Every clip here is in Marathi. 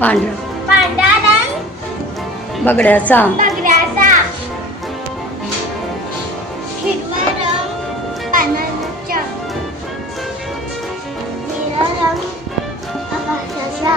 पांढरा रंग बगड्याचा हिरवा रंग पानाचा निळा रंग आकाशाचा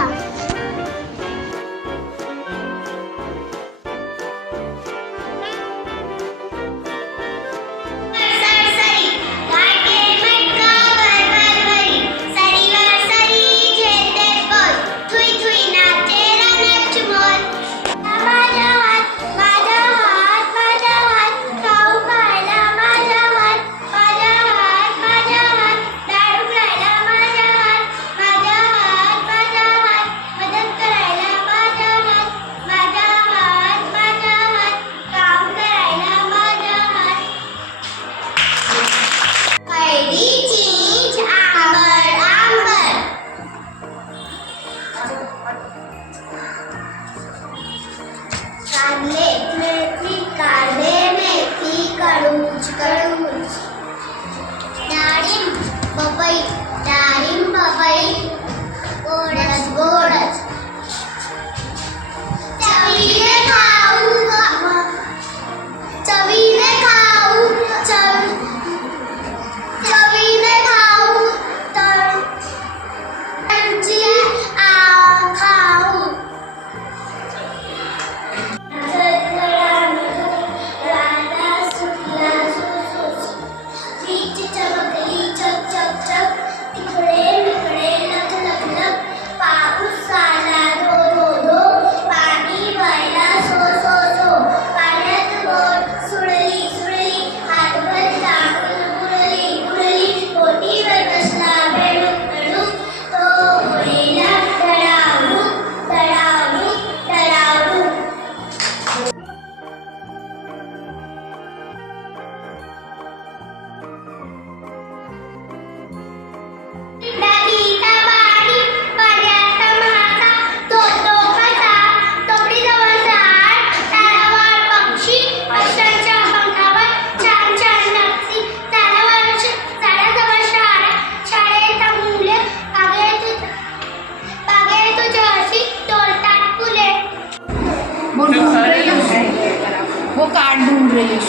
डाळिंब पपई गोडच गोडच चवीने खाऊ चवीने खाऊ चवीने खाऊ तळची खाऊ वो कार्ड ढूंढ रही है।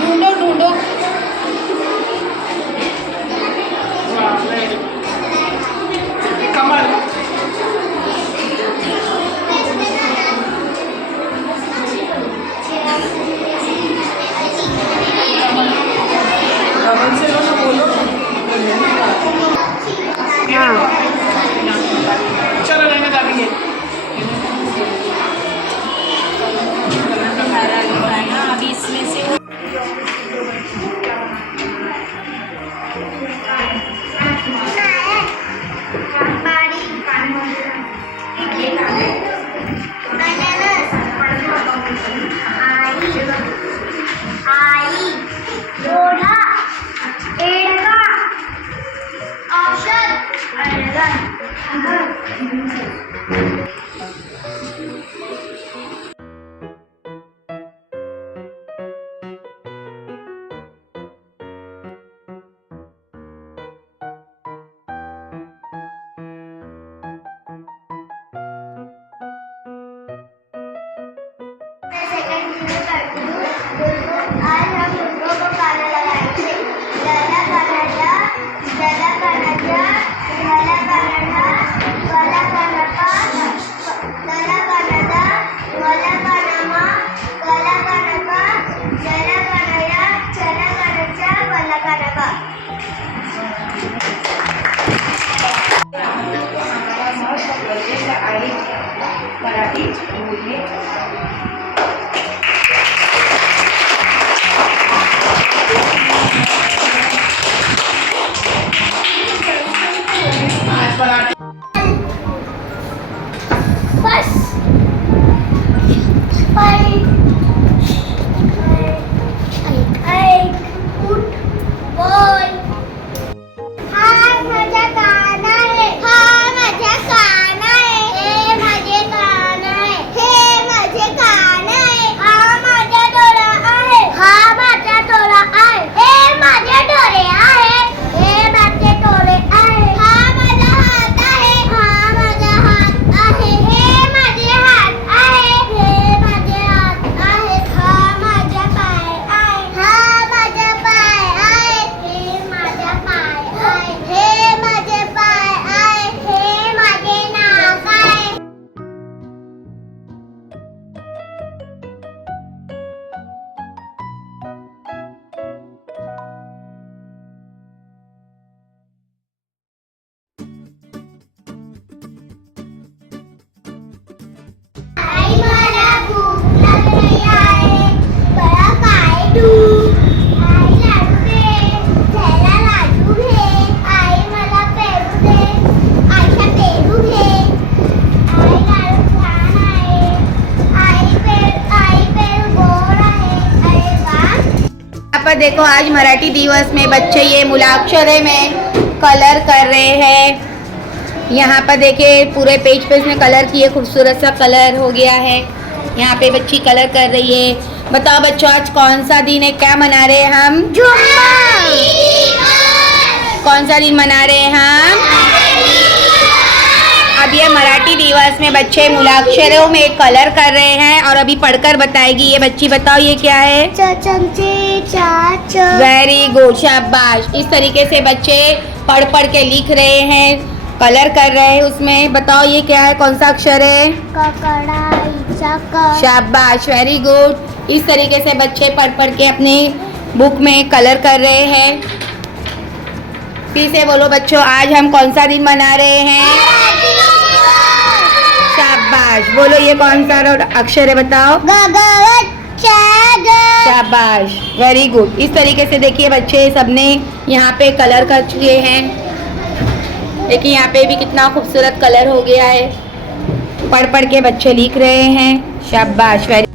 ढूंढो ढूंढो कमल चलो रहने देंगे अभी इसमें से माझे पर देखो आज मराठी दिवस में बच्चे ये मूलाक्षरे में कलर कर रहे हैं। यहाँ पर देखिए पूरे पेज पे इसने कलर किए, खूबसूरत सा कलर हो गया है। यहाँ पे बच्ची कलर कर रही है। बताओ बच्चों आज कौन सा दिन है, क्या मना रहे हैं हम? कौन सा दिन मना रहे हैं हम? अब ये मराठी दिवस में बच्चे मूलाक्षरों में कलर कर रहे हैं और अभी पढ़कर बताएगी ये बच्ची। बताओ ये क्या है? वेरी गुड, शाबाश। इस तरीके से बच्चे पढ़ पढ़ के लिख रहे हैं, कलर कर रहे हैं उसमें। बताओ ये क्या है, कौन सा अक्षर है? शाबाश, वेरी गुड। इस तरीके से बच्चे पढ़ पढ़ के अपनी बुक में कलर कर रहे हैं। फिर से बोलो बच्चों, आज हम कौन सा दिन मना रहे हैं? शाबाश। बोलो ये कौन सा अक्षर है, बताओ? शाबाश, वेरी गुड। इस तरीके से देखिए बच्चे सबने यहाँ पे कलर कर चुके हैं। देखिए यहाँ पे भी कितना खूबसूरत कलर हो गया है। पढ़ पढ़ के बच्चे लिख रहे हैं। शाबाश, वेरी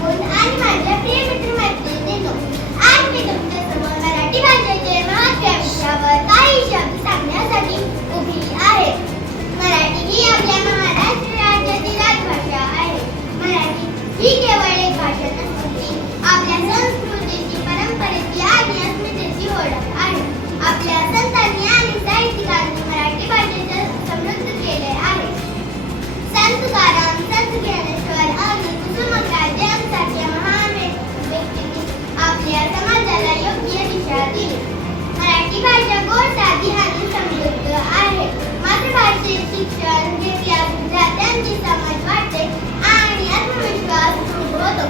गुण आणि माझ्या प्रिय मित्रमैत्रिणींनो, आज मी तुमच्यासमोर मराठी भाषेचे महत्त्व या विषयावर काही शब्द सांगण्यासाठी उभी आहे. मराठी ही आपल्या महाराष्ट्र राज्याची राजभाषा आहे. मराठी ही केवळ एक भाषा नसून ती आपल्या संस्कृतीची, परंपरेची आणि अस्मितेची ओळख आहे. आपल्या संतांनी आणि साहित्यिकांनी मराठी भाषेचे समृद्ध केले आहे. संत तुकाराम, संत ज्ञानेश्वर आणि कुसुमाग्रज यांसारख्या महान व्यक्तींनी आपल्या समाजाला योग्य दिशा दिली. मराठी भाषा गोड, साधी आणि समृद्ध आहे. मातृभाषेत शिक्षण घेतल्यास विद्यार्थ्यांची समज वाढते आणि आत्मविश्वास दृढ होतो.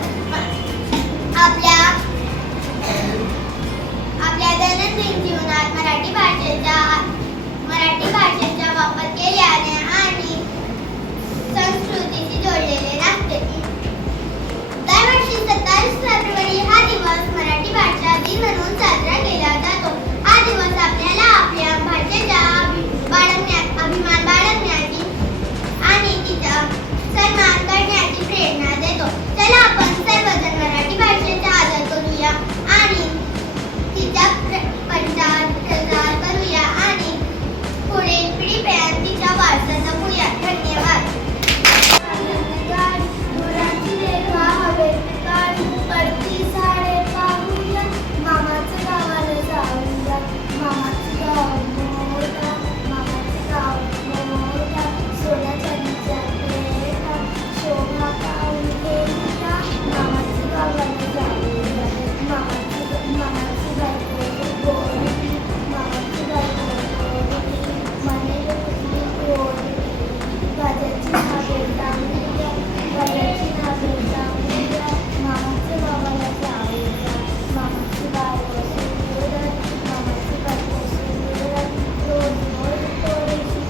आपल्या दैनंदिन जीवनात मराठी भाषेचा वापर केल्याने आणि संस्कृतीशी जोडलेले लागते. दरवर्षी 27 फेब्रुवारी हा दिवस मराठी भाषा दिन म्हणून साजरा केला जातो. हा दिवस आपल्याला आपल्या भाषेचा अभिमान बाळगण्याची आणि तिचा सन्मान करण्याची प्रेरणा देतो. चला आपण सर्वजण मराठी भाषेचा आदर करूया आणि तिचा प्रचार करूया आणि पुढील पिढीपर्यंत तिचा वारसा जपूया. धन्यवाद. पडती झाडे पाहूया, मामाचं गावाला जाऊया. मामाचं गाव मोठा, मामाचं गाव मोठा, सोन्या चांदीच्या पेटा, शोभा पाहून घेऊया. मामाचं गावाला जाऊया. मामाची बायको गोरी, मामाची बायको गोरी, मने गोरी, गाजाची नावे टांगूया, गाजाची नावे टांगूया. मामाच्या गावाला जाऊया. मामाची बायको सुंदर, मामाची बायको सुंदर, रोज रोज थोडीशी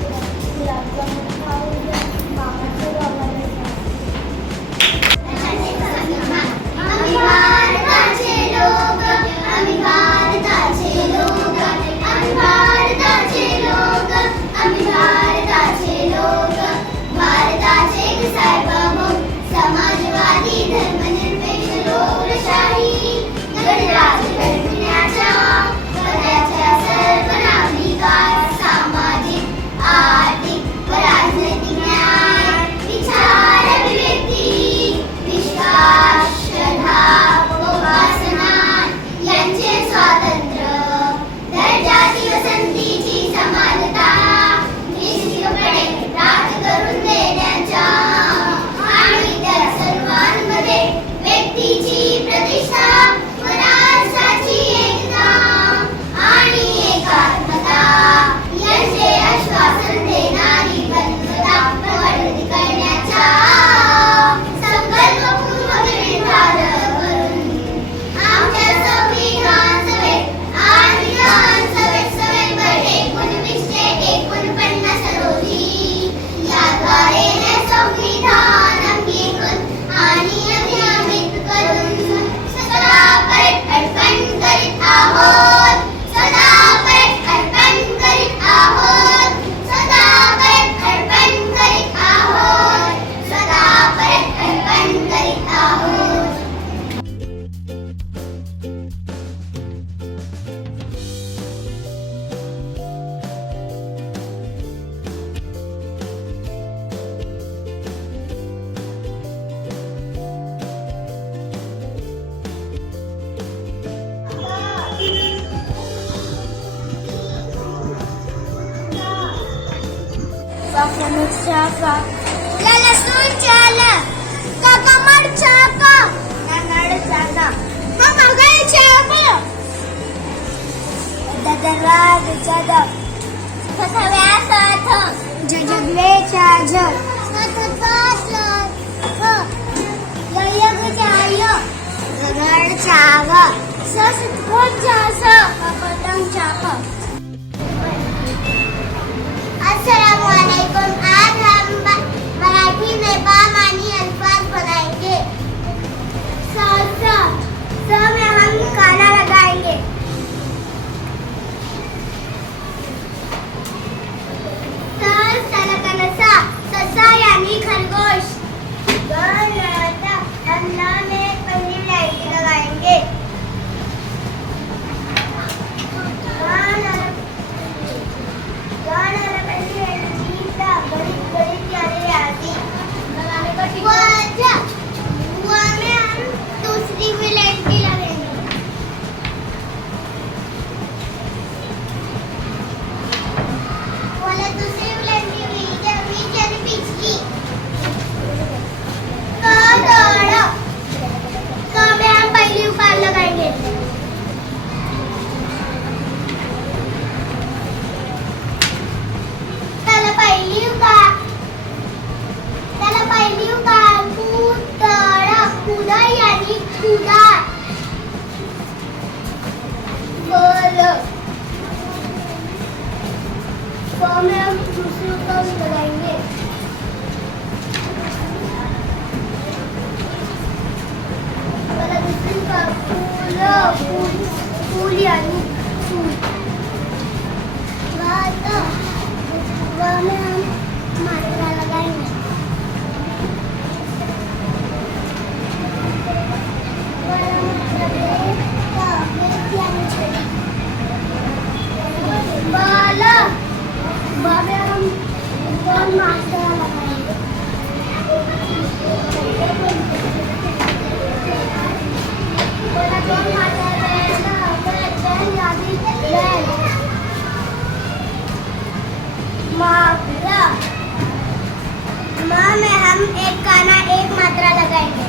गुलाबजामुन खाऊया. मामाच्या गावाला आम्ही भारताचे लोक, आम्ही भारताचे लोक, आम्ही भारताचे लोक, आम्ही भारताचे लोक. भारताचे सार्वभौम समाजवादी धर्मनिरपेक्ष लोकशाही गणराज्य घडविण्याच्या कराच्या सर्व नागरिकास सामाजिक, आर्थिक व राजनैतिक न्याय, विचार अभिव्यक्ती, विश्वास, श्रद्धा व उपासना यांचे स्वातंत्र्य, दर्जाची व संधीची समानता निश्चितपणे प्राप्त करून देण्याच्या आणि त्या सर्वांमध्ये व्यक्तीची प्रतिष्ठा व राष्ट्राची एकता आणि एकात्मता यांचे आश्वासन देणारी बंधुता प्रवर्धित करण्याचा संकल्पपूर्वक निर्धार करून आमच्या संविधान सभेत आणि सभेत 1949 रोजी याद्वारे संविधान अंगीकृत आणि अधिनियमित करून सदा अर्पण करीत आहोत. सदा अर्पण करीत आहोत. सदा अर्पण करीत आहोत. सदा अर्पण करीत आहोत. अस्सलामुअलैकुम. आज हम मराठी में बामानी अल्फाज बनाएंगे. स में हम काना लगाएंगे. ससा यानी खरगोश. अल्लाह ने हम एक काना एक मात्रा लगाएंगे।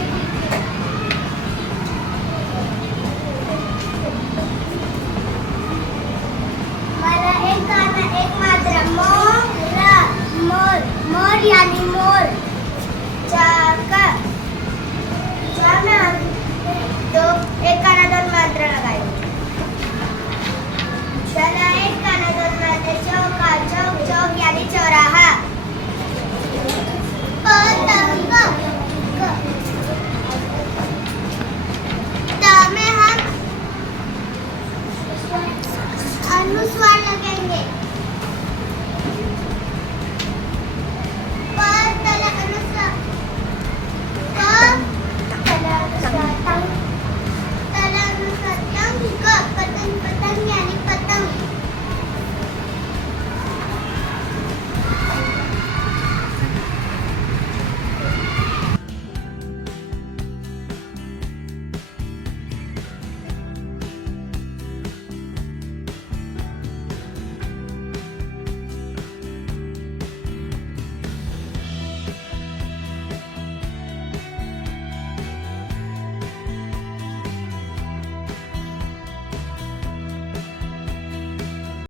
मला एक काना एक मात्रा मोर मोर यानी मोर तो एक काना